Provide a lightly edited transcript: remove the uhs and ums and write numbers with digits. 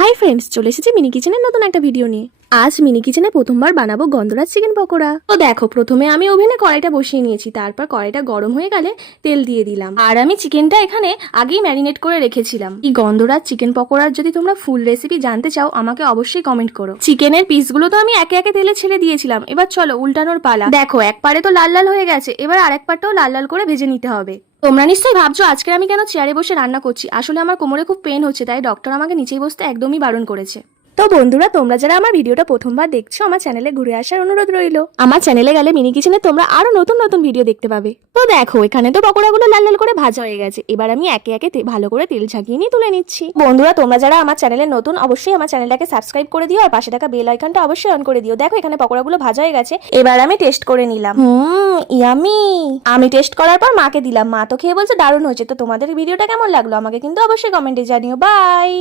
Hi friends, চলে এসেছি mini কিচেনের নতুন একটা ভিডিও নিয়ে। আজ মিনি কিচেনে প্রথমবার বানাবো গন্ধরাজ চিকেন পকোড়া। তো দেখো, প্রথমে আমি ওভেনে কড়াইটা বসিয়ে নিয়েছি, তারপর কড়াইটা গরম হয়ে গেলে তেল দিয়ে দিলাম। আর আমি চিকেনটা এখানে আগেই ম্যারিনেট করে রেখেছিলাম। এই গন্ধরাজ চিকেন পকোড়ার যদি তোমরা ফুল রেসিপি জানতে চাও আমাকে অবশ্যই কমেন্ট করো। চিকেনের পিসগুলো তো আমি একে একে তেলে ছেড়ে দিয়েছিলাম, এবার চলো উল্টানোর পালা। দেখো, এক পারে তো লাল লাল হয়ে গেছে, এবার আরেক পারটাও লাল লাল করে ভেজে নিতে হবে। তোমরা নিশ্চয়ই ভাবছো আজকে আমি কেন চেয়ারে বসে রান্না করছি। আসলে আমার কোমরে খুব পেন হচ্ছে, তাই ডক্টর আমাকে নিচেই বসতে একদমই বারণ করেছে। তো বন্ধুরা, তোমরা যারা আমার ভিডিওটা প্রথমবার দেখছো, আমার চ্যানেলে ঘুরে আসার অনুরোধ রইল। আমার চ্যানেলে গেলে মিনি কিচেনে তোমরা আরো নতুন নতুন ভিডিও দেখতে পাবে। তো দেখো, এখানে তো পকোড়াগুলো লাল লাল করে ভাজা হয়ে গেছে, এবার আমি একে একে ভালো করে তেল ঝাঁকিয়ে নিয়ে তুলে নিচ্ছি। বন্ধুরা, তোমরা যারা আমার চ্যানেলে নতুন, অবশ্যই আমার চ্যানেলটাকে সাবস্ক্রাইব করে দিও আর পাশে থাকা বেল আইকনটা অবশ্যই অন করে দিও। দেখো, এখানে পকোড়াগুলো ভাজা হয়ে গেছে, এবার আমি টেস্ট করে নিলাম। ইয়ামি। আমি টেস্ট করার পর মাকে দিলাম, মা তো খেয়ে বলছে দারুণ হয়েছে। তো তোমাদের ভিডিওটা কেমন লাগলো আমাকে কিন্তু অবশ্যই কমেন্টে জানিও। বাই।